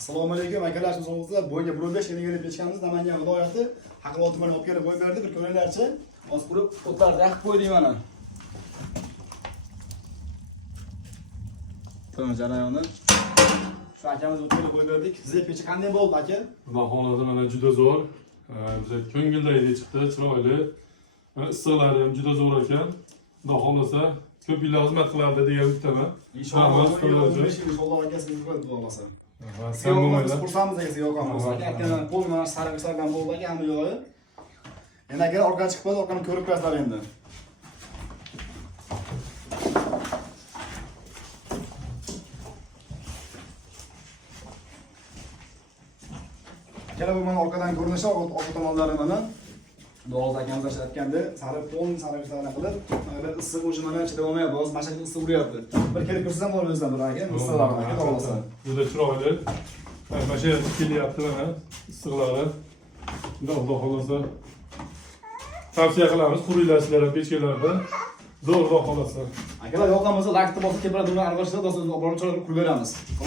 Assalomu alaykum akalar, sizga bo'yiga 1.5 yilga kelib ketganmiz. Namangan viloyati Haqilot tumani olib kelib qo'yib berdi. Bir ko'ringlarchi. Hozir qurib o'tlarni yaqib qo'ydik mana. To'g'ri jarayoni. Shu akamiz olib kelib qo'yib berdik. Sizga pechi qanday bo'ldi aka? Xudo xolasa mana juda zo'r. Biza ko'ngildagidek chiqdi, chiroyli. Mana issiqlari ham juda zo'r ekan. Xudo xolasa ko'p yillar xizmat qilardi degan umiddaman. Inshaalloh, inshaalloh aka sizga qilib bo'lasan. Sen bo'lmaydi. Kursamiz aka siz yoqamiz. Akani qo'lman sarvislardan bo'ldi aka, hamma yo'g'i. Endi aka orqaga chiqib qoldi, orqani ko'rib qo'yasizlar endi. Akalar bu mana orqadan ko'rinishi, orqa tomonlari mana. Doğal akamiz aytganda, sari pol sarvislarni qilib, mana issiq o'jmalar ichida bo'lmayapti, hozir mashaqat issiq uryapti. Bir kelib ko'rsam bo'ladi o'zidan bir aka, issiqlar aka to'g'risi. Juda chiroyli. Mana shu kelyapti mana issiqlari. Xudo xolasa tavsiya qilamiz, quringlar sizlar ham pechkalarda. Zo'r xudo xolasa. Akalar yoqamizda lakni bosib kelib, buni aralashtirib, do'stlar, obro'ni chiroyli qilib beramiz.